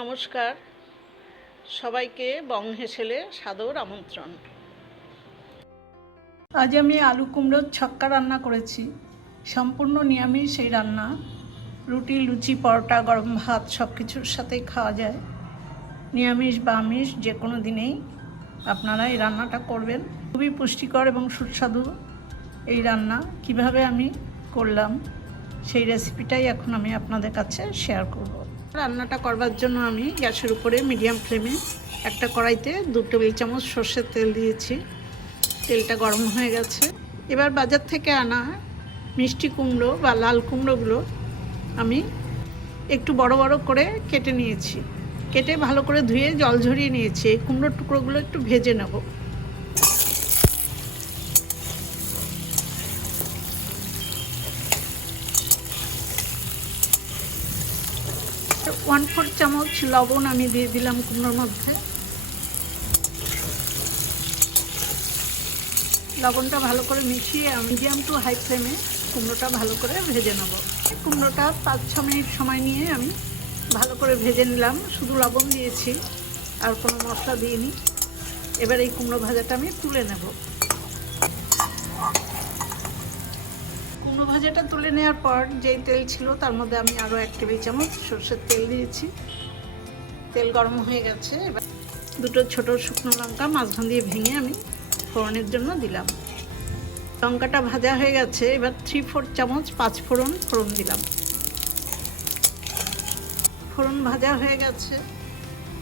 নমস্কার সবাইকে বং হেসেলে সাদর আমন্ত্রণ। আজ আমি আলু কুমড়োর ছক্কা রান্না করেছি। সম্পূর্ণ নিরামিষ এই রান্না। রুটি, লুচি, পরোটা, গরম ভাত সব কিছুর সাথেই খাওয়া যায়। নিরামিষ বা আমিষ যে কোনো দিনেই আপনারা এই রান্নাটা করবেন। খুবই পুষ্টিকর এবং সুস্বাদু এই রান্না। কিভাবে আমি করলাম সেই রেসিপিটাই এখন আমি আপনাদের কাছে শেয়ার করব। রান্নাটা করবার জন্য আমি গ্যাসের উপরে মিডিয়াম ফ্লেমে একটা কড়াইতে 2 টেবিল চামচ সর্ষের তেল দিয়েছি। তেলটা গরম হয়ে গেছে। এবার বাজার থেকে আনা মিষ্টি কুমড়ো বা লাল কুমড়োগুলো আমি একটু বড় বড় করে কেটে নিয়েছি। কেটে ভালো করে ধুয়ে জল ঝরিয়ে নিয়েছি। এই কুমড়োর টুকরোগুলো একটু ভেজে নেব। ওয়ান 4 চামচ লবণ আমি দিয়ে দিলাম কুমড়োর মধ্যে। লবণটা ভালো করে মিশিয়ে মিডিয়াম টু হাই ফ্লেমে কুমড়োটা ভালো করে ভেজে নেব। কুমড়োটা 5-6 মিনিট সময় নিয়ে আমি ভালো করে ভেজে নিলাম। শুধু লবণ দিয়েছি, আর কোনো মশলা দিইনি। এবার এই কুমড়ো ভাজাটা আমি তুলে নেব। কুমড়ো ভাজাটা তুলে নেওয়ার পর যেই তেল ছিল তার মধ্যে আমি আরও 1 টেবিল চামচ সর্ষের তেল দিয়েছি। তেল গরম হয়ে গেছে। এবার 2 ছোট শুকনো লঙ্কা মাঝখান দিয়ে ভেঙে আমি ফোড়নের জন্য দিলাম। লঙ্কাটা ভাজা হয়ে গেছে। এবার 3/4 চামচ 5 ফোড়ন দিলাম। ফোড়ন ভাজা হয়ে গেছে।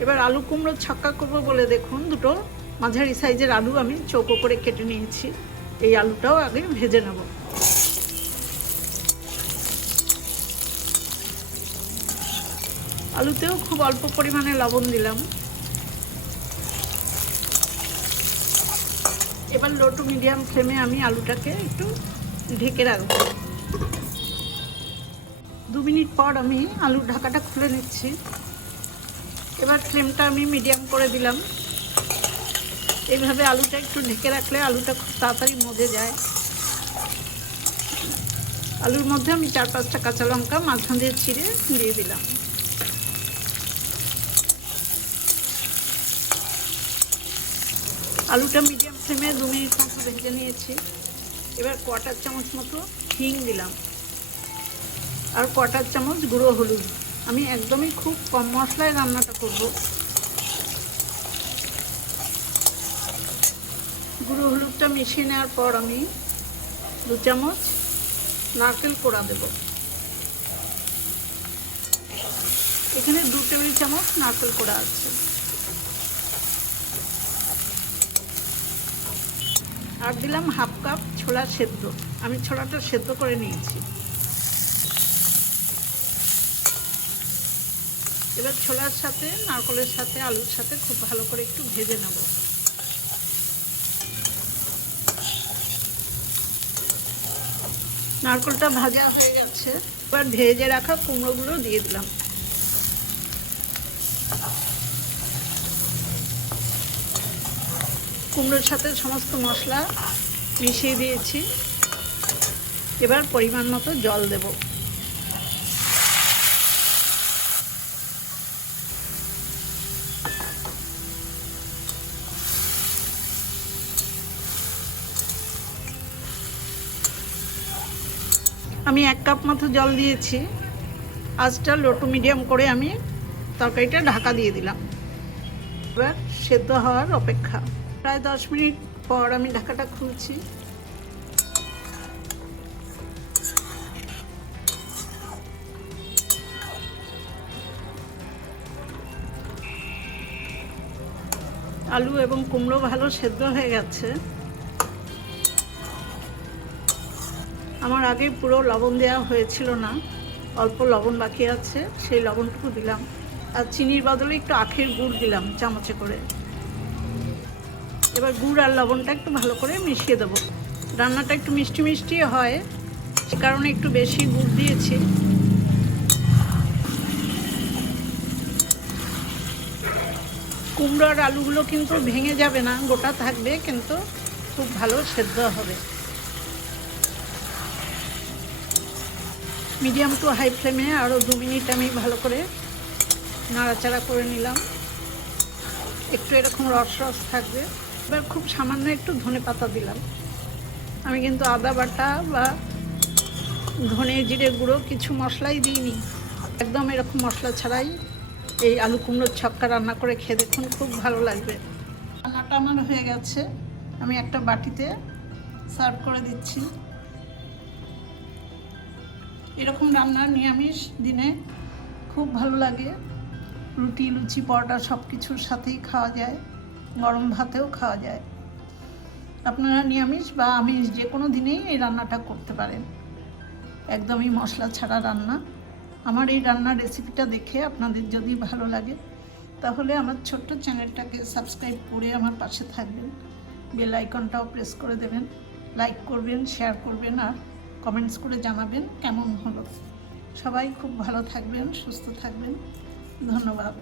এবার আলু কুমড়ো ছক্কা করবো বলে দেখুন 2 মাঝারি সাইজের আলু আমি চৌকো করে কেটে নিয়েছি। এই আলুটাও আগে ভেজে নেব। আলুতেও খুব অল্প পরিমাণে লবণ দিলাম। এবার লো টু মিডিয়াম ফ্লেমে আমি আলুটাকে একটু ঢেকে রাখবো। 2 মিনিট পর আমি আলুর ঢাকাটা খুলে নিচ্ছি। এবার ফ্লেমটা আমি মিডিয়াম করে দিলাম। এইভাবে আলুটা একটু ঢেকে রাখলে আলুটা খুব তাড়াতাড়ি মজে যায়। আলুর মধ্যে আমি 4-5টা কাঁচা লঙ্কা মাঝখান দিয়ে চিড়ে দিয়ে দিলাম। আলুটা মিডিয়াম ফ্লেমে 2 মিনিট মতো ভেজে নিয়েছি। এবার 1/4 চামচ মতো হিং দিলাম, আর 1/4 চামচ গুঁড়ো হলুদ। আমি একদমই খুব কম মশলায় রান্নাটা করব। গুঁড়ো হলুদটা মিশিয়ে নেওয়ার পর আমি 2 চামচ নারকেল কোড়া দেব। এখানে 2 টেবিল চামচ নারকেল কোড়া আছে। আর দিলাম 1/2 কাপ ছোলা সেদ্ধ। আমি ছোলাটা সেদ্ধ করে নিয়েছি। এবার ছোলার সাথে নারকেলের সাথে আলুর সাথে খুব ভালো করে একটু ভেজে নেব। নারকেলটা ভাজা হয়ে গেছে। এবার ভেজে রাখা কুমড়োগুলো দিয়ে দিলাম। কুমড়োর সাথে সমস্ত মশলা মিশিয়ে দিয়েছি। এবার পরিমাণ মতো জল দেব। আমি 1 কাপ মতো জল দিয়েছি। আঁচটা লো টু মিডিয়াম করে আমি তরকারিটা ঢাকা দিয়ে দিলাম। এবার সেদ্ধ হওয়ার অপেক্ষা। প্রায় 10 মিনিট পর আমি ঢাকাটা খুলছি। আলু এবং কুমড়ো ভালো সেদ্ধ হয়ে গেছে। আমার আগে পুরো লবণ দেওয়া হয়েছিল না, অল্প লবণ বাকি আছে, সেই লবণটুকু দিলাম। আর চিনির বদলে একটু আখের গুড় দিলাম চামচে করে। এবার গুড় আর লবণটা একটু ভালো করে মিশিয়ে দেবো। রান্নাটা একটু মিষ্টি মিষ্টি হয়, সে কারণে একটু বেশি গুড় দিয়েছি। কুমড়ো আর আলুগুলো কিন্তু ভেঙে যাবে না, গোটা থাকবে, কিন্তু খুব ভালো সেদ্ধ হবে। মিডিয়াম টু হাই ফ্লেমে আরও 2 মিনিট আমি ভালো করে নাড়াচাড়া করে নিলাম, একটু এরকম রস রস থাকবে। এবার খুব সামান্য একটু ধনেপাতা দিলাম। আমি কিন্তু আদা বাটা বা ধনে জিরে গুঁড়ো কিছু মশলাই দিইনি, একদম এরকম মশলা ছাড়াই এই আলু কুমড়োর ছক্কা রান্না করে খেয়ে দেখুন, খুব ভালো লাগবে। রান্নাটা আমার হয়ে গেছে, আমি একটা বাটিতে সার্ভ করে দিচ্ছি। এরকম রান্না নিরামিষ দিনে খুব ভালো লাগে, রুটি লুচি পরোটা সব কিছুর সাথেই খাওয়া যায়, গরম ভাতেও খাওয়া যায়। আপনারা নিরামিষ বা আমিষ যে কোনো দিনেই এই রান্নাটা করতে পারেন, একদমই মশলা ছাড়া রান্না। আমার এই রান্নার রেসিপিটা দেখে আপনাদের যদি ভালো লাগে তাহলে আমার ছোট্ট চ্যানেলটাকে সাবস্ক্রাইব করে আমার পাশে থাকবেন, বেল আইকনটাও প্রেস করে দেবেন, লাইক করবেন, শেয়ার করবেন আর কমেন্টস করে জানাবেন কেমন হলো। সবাই খুব ভালো থাকবেন, সুস্থ থাকবেন, ধন্যবাদ।